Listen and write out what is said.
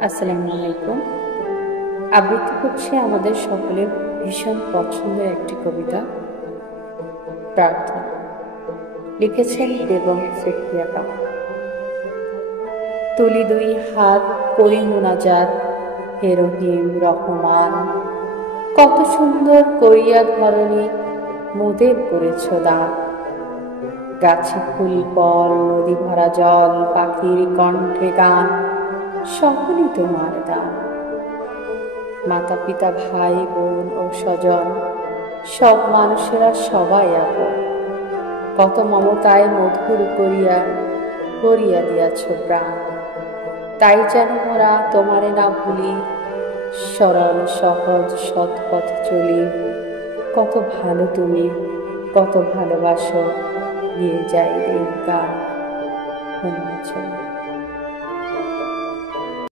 আসসালামু আলাইকুম। আবৃত্তি করছে আমাদের সকলের ভীষণ পছন্দের একটি কবিতা, প্রার্থনা। লিখেছেন বেগম সুফিয়া কামাল। তুলি দুই হাত করি মুনাজাত, হে রহিম রহমান, কত সুন্দর করিয়া ধরণী মোদের করেছ দান। গাছে ফুল ফল, নদী ভরা জল, পাখির কণ্ঠে গান, সকলই তোমার দান। মাতা পিতা ভাই বোন ও স্বজন, সব মানুষেরা সবাই আপন, কত মমতায় মধুর করিয়া করিয়া দিয়াছ প্রাণ। তাই যেন মোরা তোমারে না ভুলি, সরল সহজ সৎ পথে চলি। কত ভালো তুমি, কত ভালোবাসো, নিয়ে যাই এই গান। ধন্যবাদ।